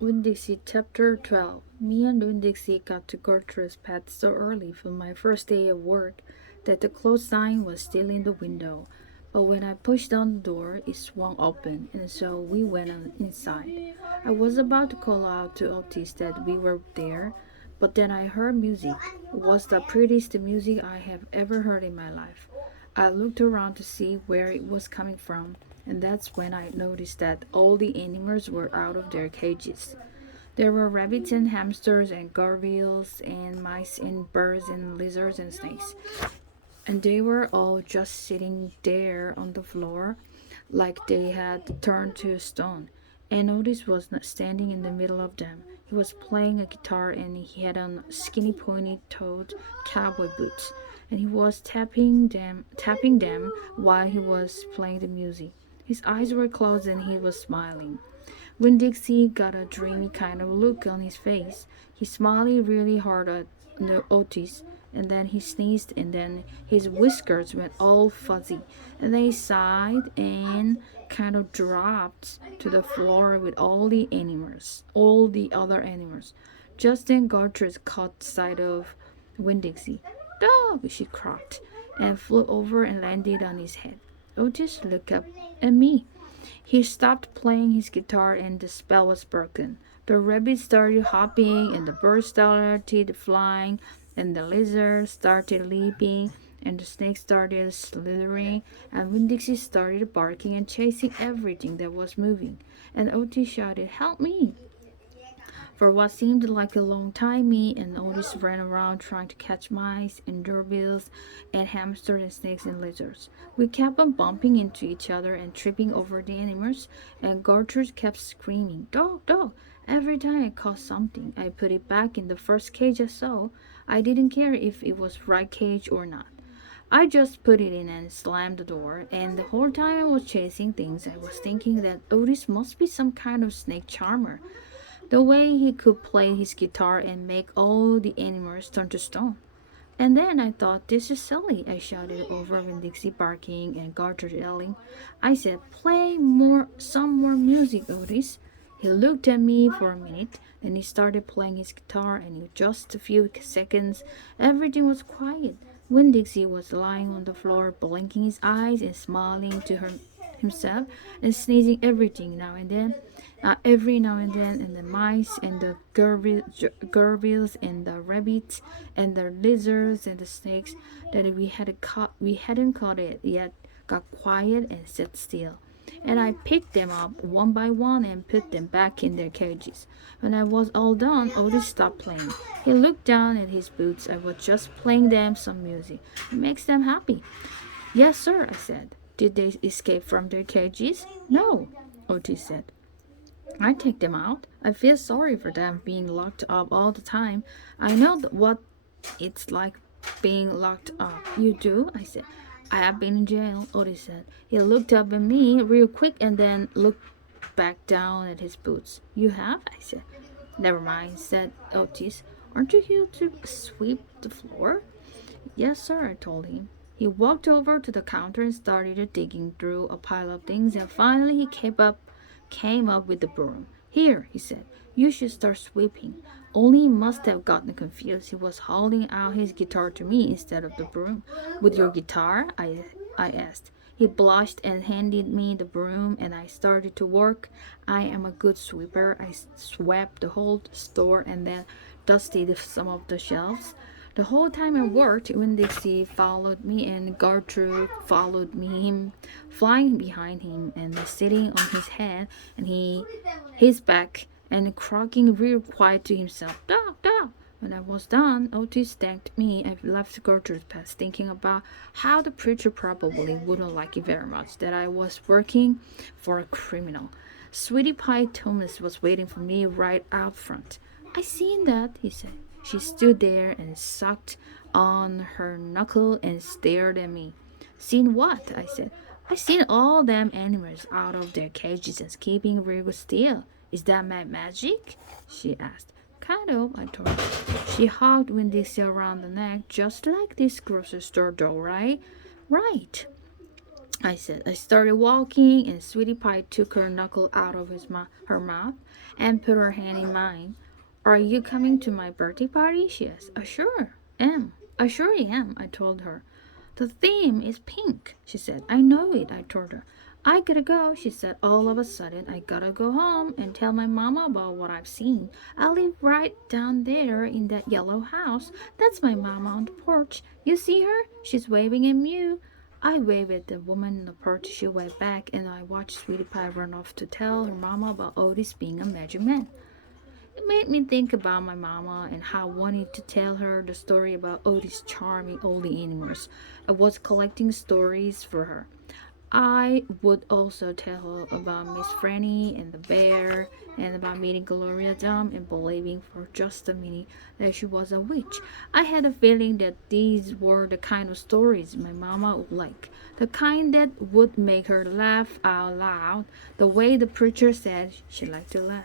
Winn-Dixie Chapter 12. Me and Winn-Dixie got to Gertrude's pet so early for my first day of work that the close sign was still in the window. But when I pushed on the door, it swung open, and so we went inside. I was about to call out to Otis that we were there, but then I heard music. It was the prettiest music I have ever heard in my life. I looked around to see where it was coming from, and that's when I noticed that all the animals were out of their cages. There were rabbits and hamsters and gargoyles and mice and birds and lizards and snakes. And they were all just sitting there on the floor like they had turned to stone. And Otis was not standing in the middle of them. He was playing a guitar and he had on skinny pointy-toed cowboy boots. And he was tapping them while he was playing the music. His eyes were closed and he was smiling. When Dixie got a dreamy kind of look on his face, he smiled really hard at Otis, and then he sneezed, and then his whiskers went all fuzzy, and then he sighed and kind of dropped to the floor with all the other animals. Just then Gertrude caught sight of Winn-Dixie. Dog! She croaked, and flew over and landed on his head. Otis looked up at me. He stopped playing his guitar and the spell was broken. The rabbits started hopping and the birds started flying and the lizards started leaping and the snakes started slithering and Winn-Dixie started barking and chasing everything that was moving. And Otis shouted, "Help me!" For what seemed like a long time, me and Otis ran around trying to catch mice and doorbells and hamsters and snakes and lizards. We kept on bumping into each other and tripping over the animals, and Gertrude kept screaming, "Dog, dog!" Every time I caught something, I put it back in the first cage I saw. I didn't care if it was right cage or not. I just put it in and slammed the door, and the whole time I was chasing things, I was thinking that Otis must be some kind of snake charmer. The way he could play his guitar and make all the animals turn to stone. And then I thought, "This is silly," I shouted over when Dixie barking and Gertrude yelling. I said, "Play some more music, Otis." He looked at me for a minute, then he started playing his guitar, and in just a few seconds, everything was quiet. When Dixie was lying on the floor, blinking his eyes and smiling to himself and sneezing every now and then, and the mice and the gerbills and the rabbits and the lizards and the snakes that we hadn't caught it yet got quiet and sat still. And I picked them up one by one and put them back in their cages. When I was all done, Otis stopped playing. He looked down at his boots. I was just playing them some music. It makes them happy. "Yes, sir," I said. "Did they escape from their cages?" "No," Otis said. "I take them out. I feel sorry for them being locked up all the time. I know what it's like being locked up." "You do?" I said. "I have been in jail," Otis said. He looked up at me real quick and then looked back down at his boots. "You have?" I said. "Never mind," said Otis. "Aren't you here to sweep the floor?" "Yes, sir," I told him. He walked over to the counter and started digging through a pile of things, and finally he came up with the broom. "Here," he said, "you should start sweeping." Only he must have gotten confused. He was holding out his guitar to me instead of the broom. "With your guitar?" I asked. He blushed and handed me the broom, and I started to work. I am a good sweeper. I swept the whole store and then dusted some of the shelves. The whole time I worked, when Dixie followed me and Gertrude followed me, him flying behind him and sitting on his head and his back and croaking real quiet to himself, "Dog, dog." When I was done, Otis thanked me. I left Gertrude's past thinking about how the preacher probably wouldn't like it very much that I was working for a criminal. Sweetie Pie Thomas was waiting for me right out front. "I seen that," he said. She stood there and sucked on her knuckle and stared at me. "Seen what?" I said. "I seen all them animals out of their cages and keeping real still. Is that my magic?" she asked. "Kind of," I told her. She hugged Winn-Dixie around the neck, "Just like this grocery store doll, right?" "Right." I said. I started walking, and Sweetie Pie took her knuckle out of her mouth and put her hand in mine. Are you coming to my birthday party? She asked. I sure am. I sure am, I told her. The theme is pink, she said. I know it, I told her. I gotta go, she said. All of a sudden, I gotta go home and tell my mama about what I've seen. I live right down there in that yellow house. That's my mama on the porch. You see her? She's waving at you. I waved at the woman on the porch. She waved back, and I watched Sweetie Pie run off to tell her mama about Otis being a magic man. It made me think about my mama and how I wanted to tell her the story about Otis' charming old animals. I was collecting stories for her. I would also tell her about Miss Franny and the bear, and about meeting Gloria Dumb and believing for just a minute that she was a witch. I had a feeling that these were the kind of stories my mama would like, the kind that would make her laugh out loud, the way the preacher said she liked to laugh.